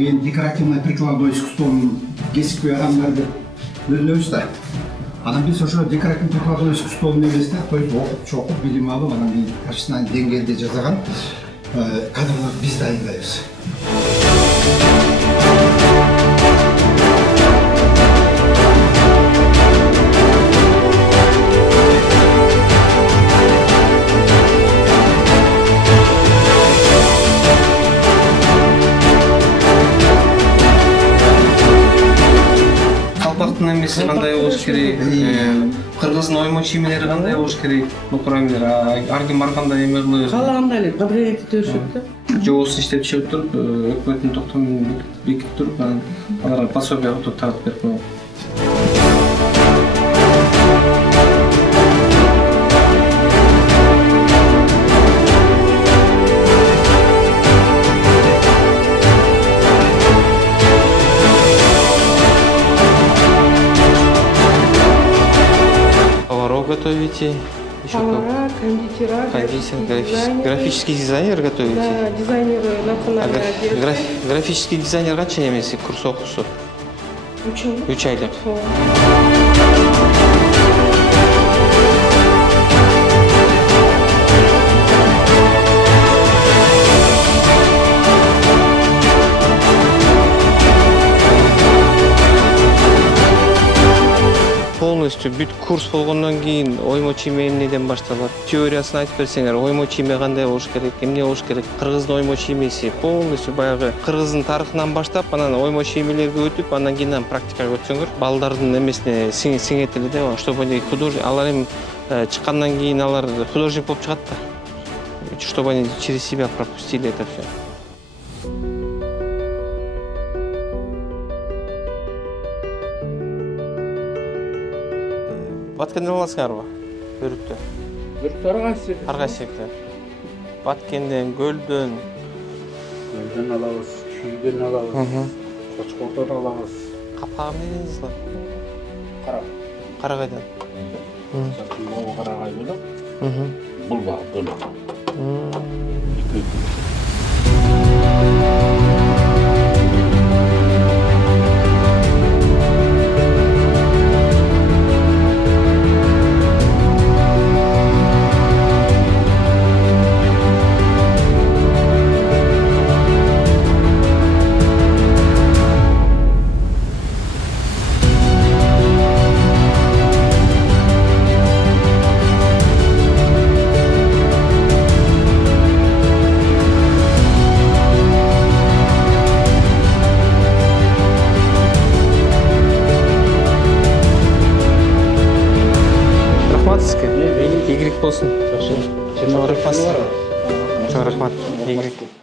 кийин декоративно-прикладной искусствонун кесипкөй адамдар деп бөлүнөбүз да. Анан биз ошо декоративно-прикладной искусствонун эмесине коюп окуп, чокуп, билим алып, анан кийин профессионалдуу деңгээлде жасаган кадрлар биз дайындайбыз. Салпактын эмеси кандай болуш керек, кыргыздын оймо чийимдери кандай болуш керек, нукурамдер, ар ким ар кандай эме кылып, каалагандай эле подготовить өтүшөт да. же болбосо иштеп чыгып туруп, өкмөттүн токтомун бекитип туруп, анан аларга пособие катуу таратып берип коет. Готовите? Повара, кондитера, графический дизайнер готовите? Да, дизайнер национальной одежды. Графический дизайнер канча эмеси курс окусу? 3 айлык. Полностью бүт курс болгондон кийин оймо чийме эмнеден башталат? Теориясын айтып берсеңер, оймо чийме кандай болуш керек, эмне болуш керек? Кыргыздын оймо чиймеси полностью баягы кыргыздын тарыхынан баштап, анан оймо чиймелерге өтүп, андан кийин практикага өтсөңөр, балдардын эмесине сиңет эле да, чтобы они художник, алар эми чыккандан кийин алар художник болуп чыгат да. Чтобы они через себя пропустили это всё. Баткенден аласыңарбы? Бөрүктө. Бөрүктө ар кайсы жерде? Баткенден, Көлдөн. Көлдөн алабыз, Чүйдөн алабыз, Кочкордон алабыз. Капкагы эмнеден жазылат? Карагай. Карагайдан. Могу Карагай бөлөк. Бул баг бөлөк. Игорь болсын. Чоң рахмат. Чоң рахмат. Игорь.